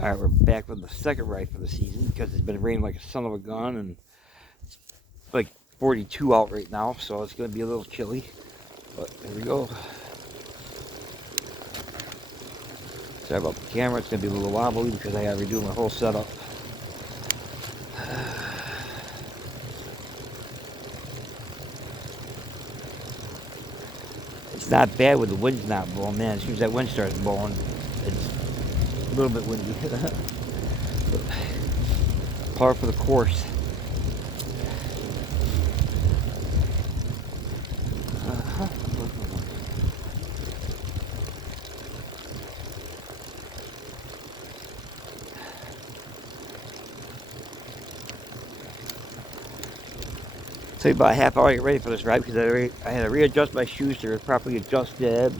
Alright, we're back with the second ride for the season because it's been raining like a son of a gun, and it's like 42 out right now, so it's going to be a little chilly. But here we go. Sorry about the camera, it's going to be a little wobbly because I got to redo my whole setup. It's not bad with the wind's not blowing, man. As soon as that wind starts blowing, it's a little bit windy. Par for the course. Take about a half hour to get ready for this ride because I had to readjust my shoes to properly adjusted.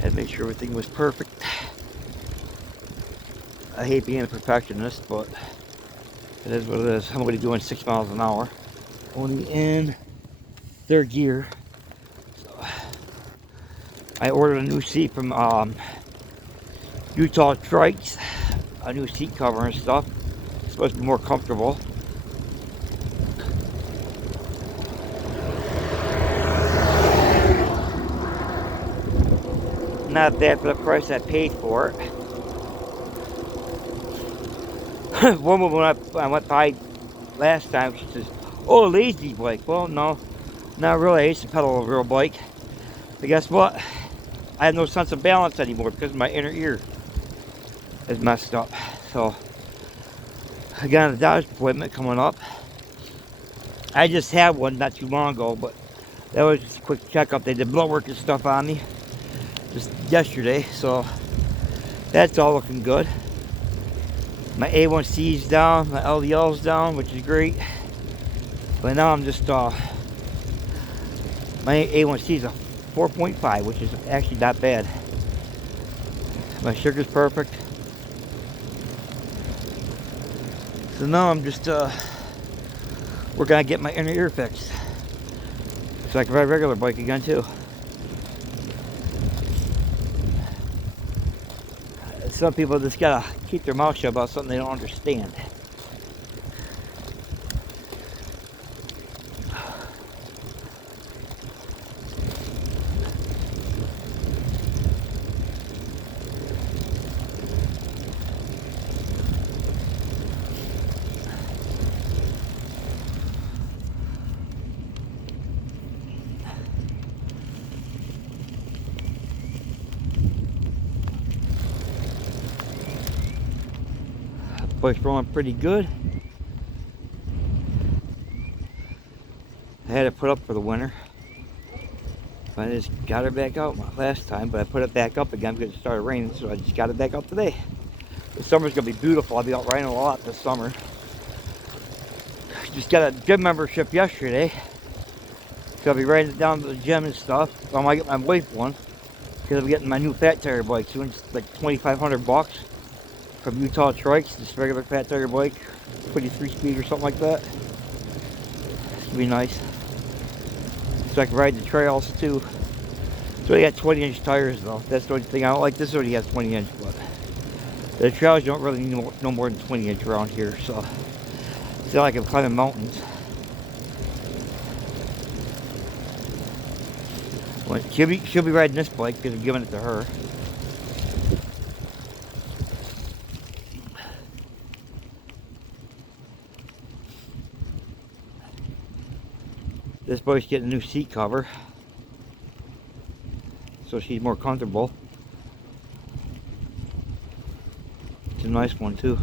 Had to make sure everything was perfect. I hate being a perfectionist, but it is what it is. I'm only doing 6 miles an hour. Only in third gear. So, I ordered a new seat from Utah Trikes. A new seat cover and stuff. It's supposed to be more comfortable. Not bad for the price I paid for it. One woman when I went by last time, she says, "Oh, lazy bike." Well, no, not really. I used to pedal a real bike. But guess what? I have no sense of balance anymore because my inner ear is messed up. So I got a doctor's appointment coming up. I just had one not too long ago, but that was just a quick checkup. They did blood work and stuff on me just yesterday, so that's all looking good. My A1C's down, my LDL's down, which is great. But now I'm just my A1C is a 4.5, which is actually not bad. My sugar's perfect. So now I'm just working on getting my inner ear fixed, so I can ride a regular bike again too. Some people just gotta keep their mouth shut about something they don't understand. Bike's rolling pretty good. I had it put up for the winter. I just got her back out last time, but I put it back up again because it started raining, so I just got it back up today. The summer's gonna be beautiful. I'll be out riding a lot this summer. Just got a gym membership yesterday, so I'll be riding it down to the gym and stuff. I might get my wife one because I'm getting my new fat tire bike soon. It's like $2,500 from Utah Trikes. Just regular fat tire bike, 23-speed or something like that. It's gonna be nice. So I can ride the trails too. So they got 20-inch tires though. That's the only thing I don't like. This already has 20-inch, but the trails don't really need no more than 20-inch around here. So it's not like I'm climbing mountains. Well, she'll be riding this bike because I'm giving it to her. This bike's getting a new seat cover, so she's more comfortable. It's a nice one too.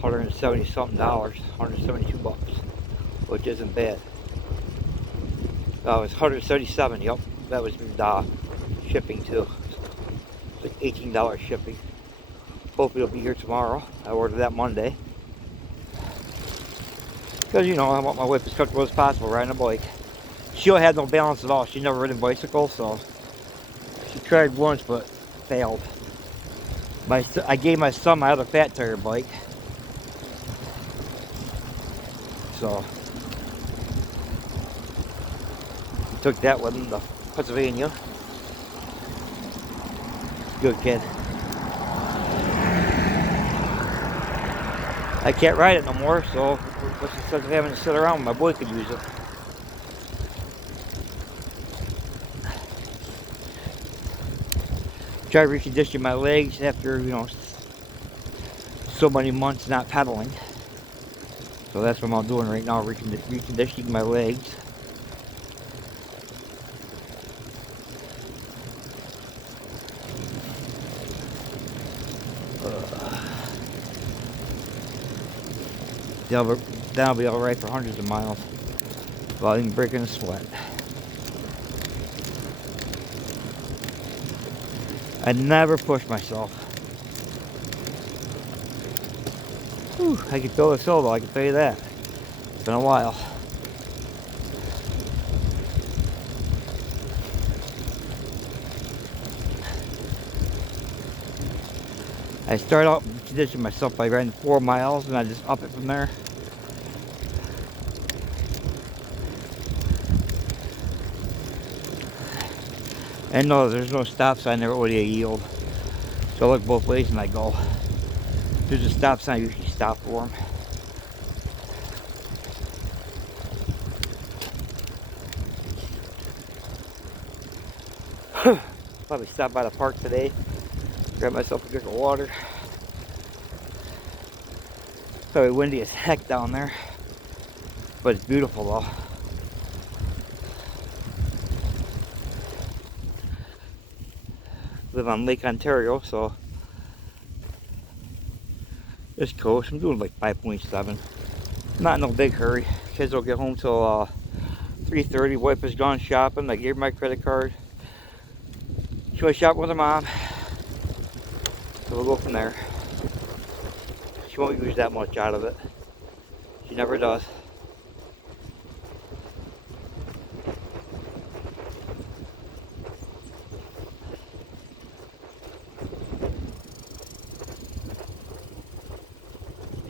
$170 something, $172, which isn't bad. Oh, it's 177. Yep, that was shipping too. It's like $18 shipping. Hopefully it'll be here tomorrow. I ordered that Monday. Because, you know, I want my wife as comfortable as possible riding a bike. She'll have no balance at all. She's never ridden a bicycle, so she tried once but failed. I gave my son my other fat tire bike. So he took that with him to Pennsylvania. Good kid. I can't ride it no more, so what's the sense of having to sit around? My boy could use it. Try reconditioning my legs after, you know, so many months not pedaling. So that's what I'm doing right now, reconditioning my legs. That'll be alright for hundreds of miles without even breaking a sweat. I never push myself. Whew, I could build a solo, I can tell you that. It's been a while. I start out conditioning myself by riding 4 miles and I just up it from there. And no, there's no stop sign there or a yield. So I look both ways and I go. If there's a stop sign, I usually stop for them. Probably stop by the park today, grab myself a drink of water. Probably windy as heck down there, but it's beautiful though. Live on Lake Ontario, so it's coast. I'm doing like 5.7. Not in no big hurry. Kids will get home till 3:30. Wife is gone shopping. I gave her my credit card. She went shopping with her mom. So we'll go from there. She won't use that much out of it. She never does.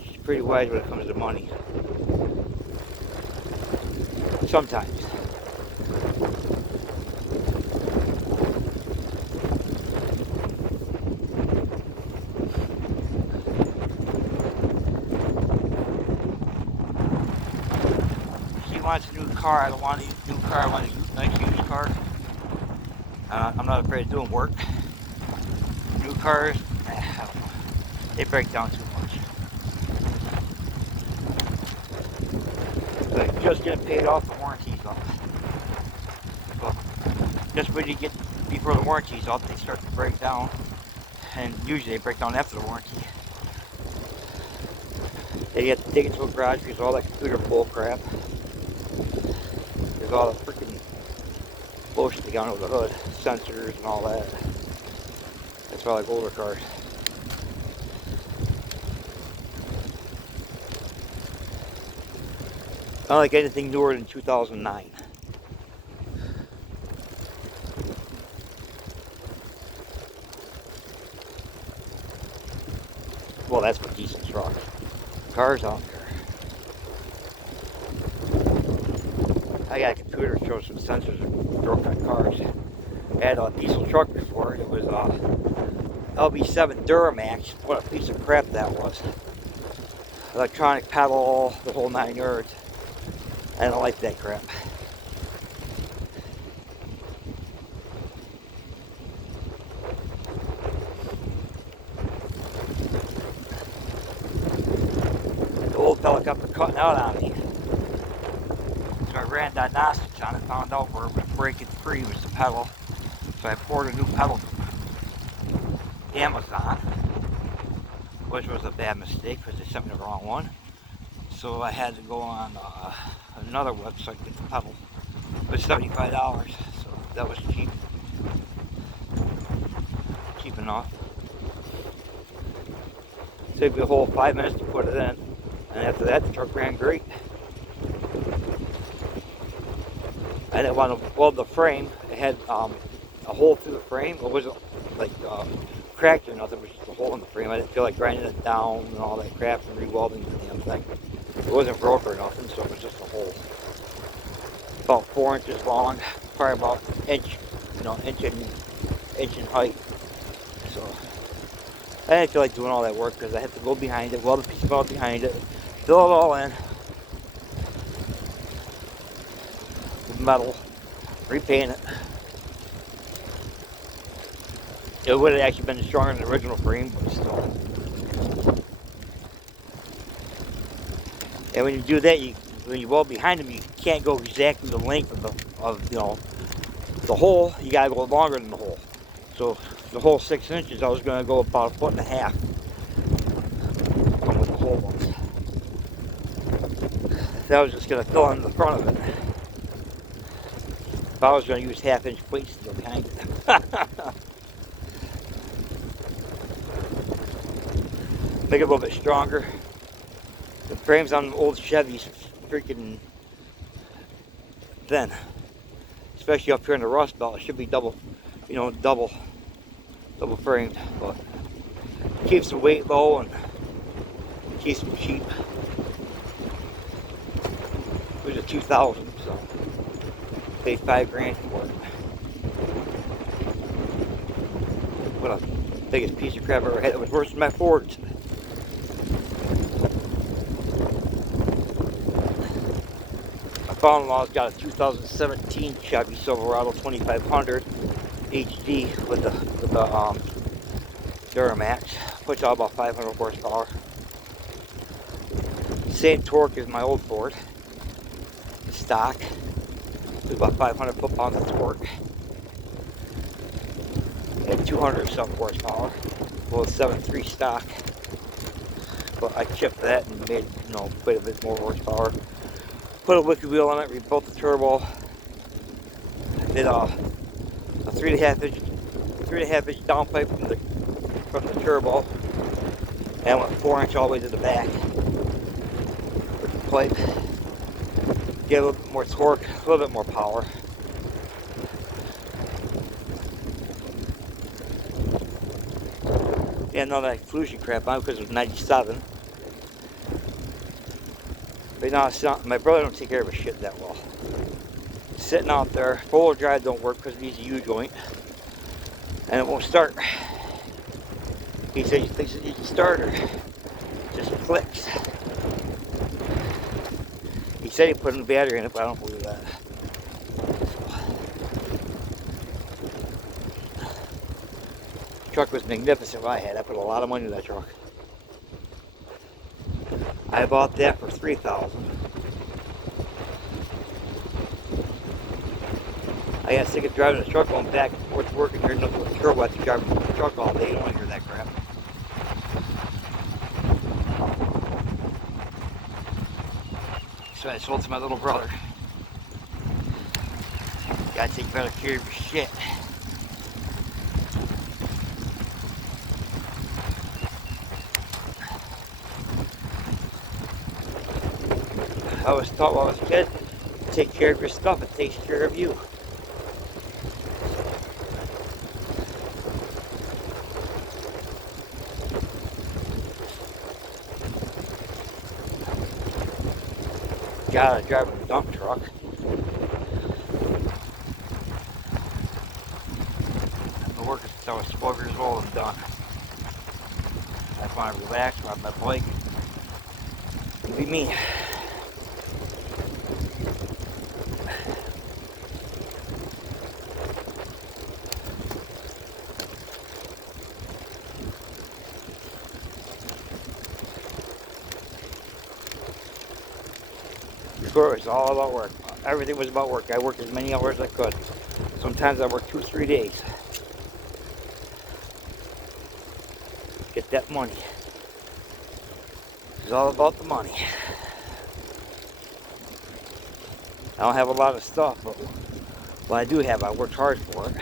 She's pretty wise when it comes to money. Sometimes. She wants a new car. I don't want a new car. I want a nice used car. I'm not afraid of doing work. New cars, I don't know. They break down too much. Like just getting paid off, the warranty's up. So just when you get before the warranty's up, they start to break down. And usually they break down after the warranty. They get to dig into a garage because all that computer bull crap. There's all the freaking bullshit they got under the hood, sensors and all that. That's why I like older cars. I don't like anything newer than 2009. Well, that's what decent truck. Cars out there. I got a computer that shows some sensors that broke on cars. I had a diesel truck before. It was a LB7 Duramax. What a piece of crap that was. Electronic pedal, the whole 9 yards. I don't like that crap. The old fella kept cutting out on me. So I ran diagnostics on it, found out where it was breaking free was the pedal. So I poured a new pedal from Amazon, which was a bad mistake because they sent me the wrong one. So I had to go on another website to get the pedal. It was $75, so that was cheap. Cheap enough. Saved me a whole 5 minutes to put it in. And after that, the truck ran great. I didn't want to weld the frame. It had a hole through the frame. It wasn't like cracked or nothing. It was just a hole in the frame. I didn't feel like grinding it down and all that crap and re-welding the damn thing. It wasn't broke or nothing, so it was just a hole. About 4 inches long, probably about inch in height. So I didn't feel like doing all that work because I had to go behind it, weld a piece of metal behind it, fill it all in with metal, repaint it. It would have actually been stronger than the original frame, but still. And when you do that, when you weld behind them, you can't go exactly the length of the hole. You gotta go longer than the hole. So the hole 6 inches, I was gonna go about 1.5 feet from what the hole was. So I was just gonna fill in the front of it. If I was gonna use 1/2 inch plates to go behind it. Make it a little bit stronger. The frames on the old Chevys freaking thin. Especially up here in the Rust Belt, it should be double framed, but it keeps the weight low and keeps them cheap. It was a 2000, so paid $5 for it. What a biggest piece of crap I ever had. It was worse than my Fords. My father-in-law's got a 2017 Chevy Silverado 2500 HD with the Duramax. Puts out about 500 horsepower. Same torque as my old Ford. Stock. It's about 500 foot-pounds of torque. At 200 some horsepower. Well, 7.3 stock. But I chipped that and made quite a bit more horsepower. Put a wicked wheel on it, rebuilt the turbo. Did a 3.5 inch downpipe from the turbo. And I went 4 inch all the way to the back with the pipe. Get a little bit more torque, a little bit more power. Yeah, none of that exclusion crap on because it was 97. But now my brother don't take care of his shit that well. Sitting out there, 4-wheel drive don't work because it needs a U-joint. And it won't start. He said he thinks it needs a starter. It just clicks. He said he put a battery in it, but I don't believe that. The truck was magnificent what I had. I put a lot of money in that truck. I bought that for $3,000. I got sick of driving the truck going back and forth to work and hearing nothing but the turbo after driving the truck all day. You don't want to hear that crap. So I sold to my little brother. Gotta take better care of your shit. I was taught when I was a kid, take care of your stuff, it takes care of you. Gotta drive a dump truck. I've been working since I was 12 years old and done. I want to relax, ride my bike. It'll be me. Before it was all about work. Everything was about work. I worked as many hours as I could. Sometimes I worked 2 or 3 days. Get that money. It's all about the money. I don't have a lot of stuff, but what I do have, I worked hard for it.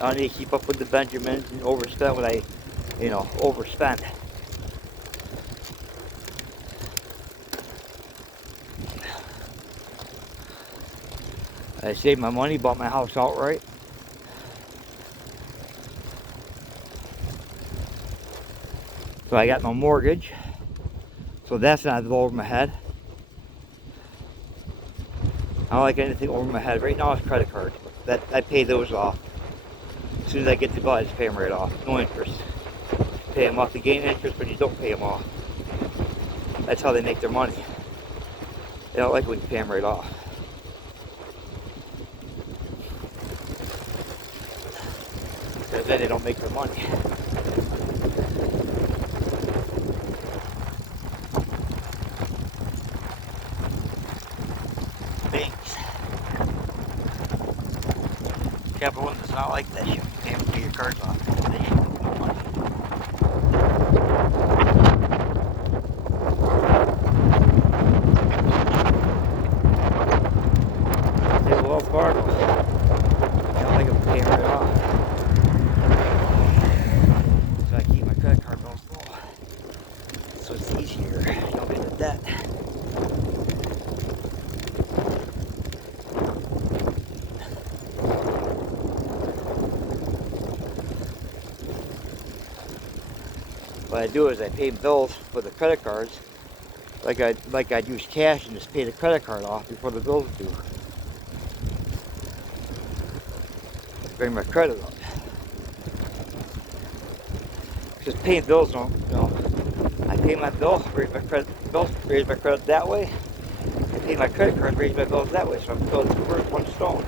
I don't need to keep up with the Benjamins and overspend what I, overspent. I saved my money, bought my house outright. So I got no mortgage. So that's not over my head. I don't like anything over my head. Right now it's credit card. That I pay those off. As soon as I get the bill, I just pay them right off. No interest. Pay them off to gain interest, but you don't pay them off. That's how they make their money. They don't like it when you pay them right off. Because then they don't make their money. Thanks. Capital One does not like that. You can't pay your cards off. They make no money. They love Fargo. They don't like them paying right off. So I keep my credit card bills low. So it's easier. You don't get the debt. What I do is I pay bills with the credit cards, like I'd use cash and just pay the credit card off before the bills are due. Bring my credit up. Just paying bills don't, I pay my bill, raise my credit that way. I pay my credit card, raise my bills that way. So I'm building two birds, one stone.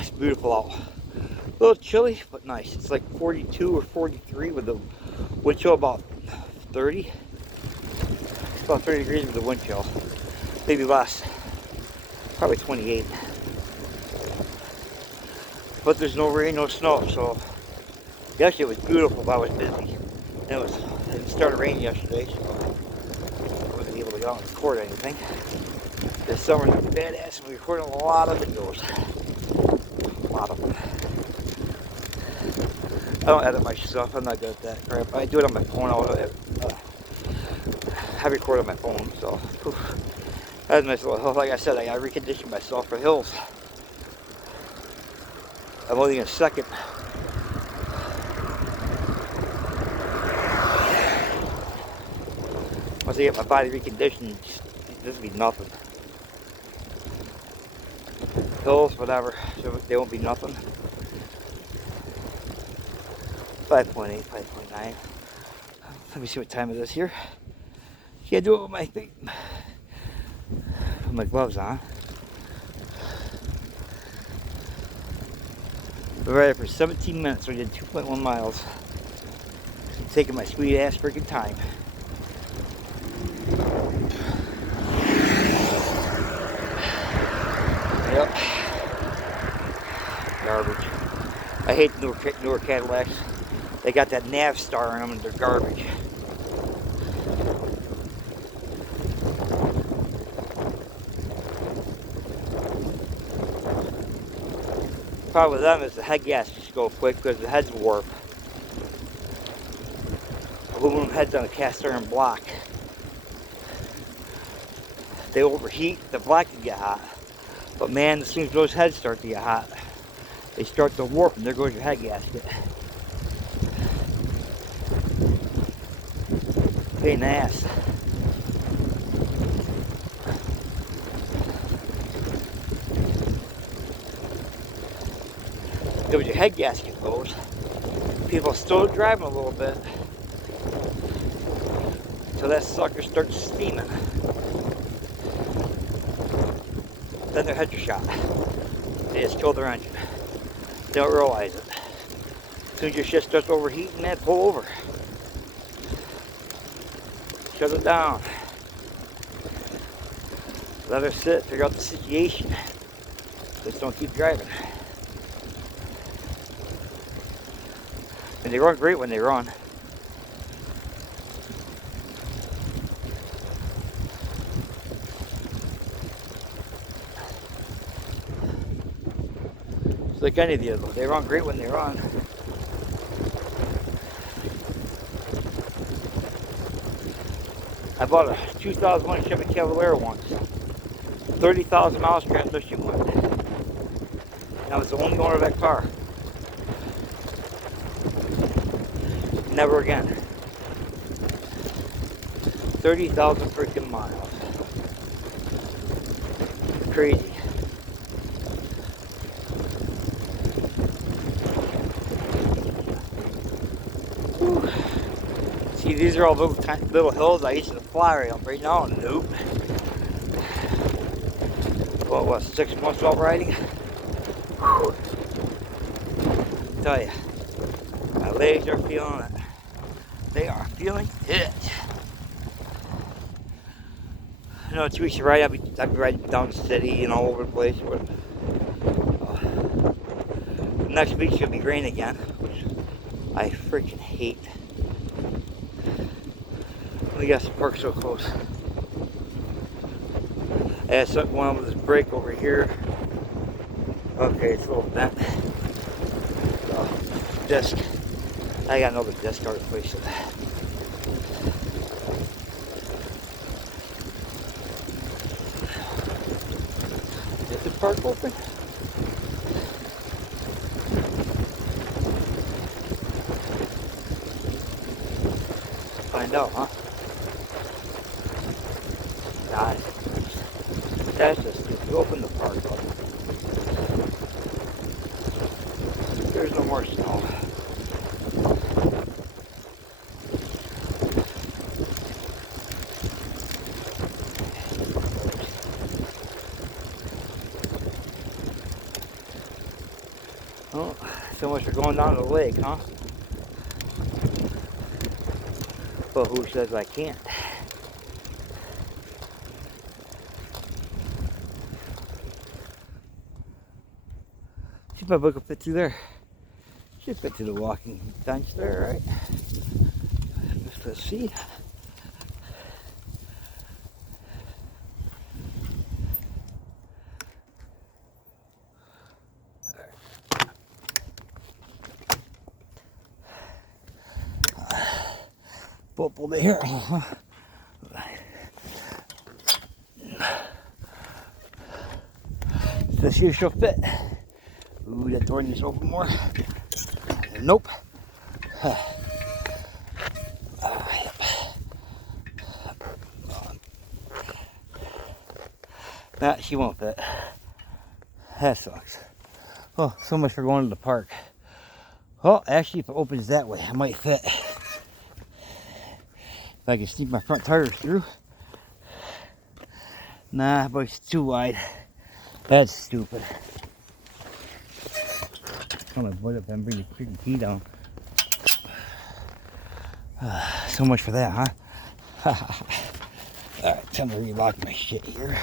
It's beautiful out. A little chilly, but nice. It's like 42 or 43 with the wind chill about 30. It's about 30 degrees with the wind chill. Maybe less. Probably 28. But there's no rain, no snow, so yesterday it was beautiful, but I was busy. And it started raining yesterday, so I wasn't able to go out and record anything. This summer's badass, and we're recording a lot of videos. A lot of them. I don't edit my stuff, I'm not good at that crap. I do it on my phone. I record on my phone, so that's a nice little hill. Like I said, I gotta recondition myself for hills. I'm only in second. Once I get my body reconditioned, this will be nothing. Hills, whatever, they won't be nothing. 5.8, 5.9. Let me see what time it is here. Can't do it with my feet. Put my gloves on. We're right for 17 minutes. We did 2.1 miles. I'm taking my sweet ass freaking time. Yep. Garbage. I hate the newer Cadillacs. They got that nav star in them and they're garbage. Problem with them is the head gas just go quick because the heads warp. Aluminum heads on a cast iron block. They overheat, the block can get hot. But man, as soon as those heads start to get hot, they start to warp and there goes your head gasket. Pain in the ass. When your head gasket goes, people still driving a little bit until that sucker starts steaming. Then their heads are shot. They just kill their engine. They don't realize it. As soon as your shit starts overheating, man, pull over. Shut it down. Let her sit, figure out the situation. Just don't keep driving. And they run great when they run. It's like any vehicle. They run great when they run. I bought a 2001 Chevy Cavalier once. 30,000 miles transmission went. And I was the only owner of that car. never again. 30,000 freaking miles. Crazy. Whew. See, these are all little hills I used to fly right up. Right now, nope. Well, what, 6 months of riding? Whew. I tell you, my legs are feeling it. They are feeling it. You know, 2 weeks of ride, I'd be riding down the city and all over the place. But, next week's gonna be rain again, which I freaking hate. We got some park so close. I had something going on with this brake over here. Okay, it's a little bent. Disc. I got another disc to replace it. Is the park open? Find out, huh? Nice. That's just stupid. Open the park up. There's no more snow. Oh, so much for going down to the lake, huh? But who says I can't? See if my book will fit through there. Should fit through the walking bench there, right? Let's see. Pull over here. This here should fit. Ooh, that door needs to open more. Nope. Nah, she won't fit. That sucks. Oh, so much for going to the park. Oh, actually, if it opens that way, I might fit. If I can sneak my front tires through. Nah, but it's too wide. That's stupid. I'm gonna avoid up and bring the freaking key down. So much for that, huh? Alright, time to relock my shit here.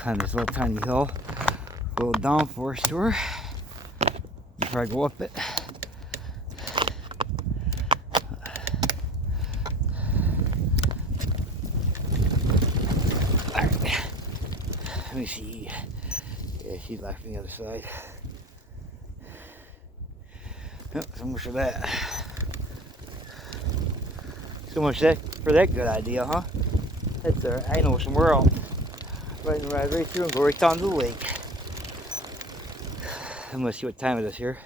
Climb this little tiny hill. A little downforce tour. Before I go up it. Alright. Let me see. Yeah, she's left on the other side. Yep, so much for that. So much for that good idea, huh? That's alright. I know somewhere else. Ride right through and go right down to the lake. I'm gonna see what time it is here.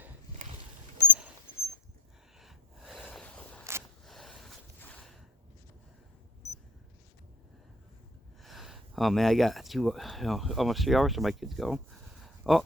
Oh man, I got almost 3 hours till my kids go. Oh,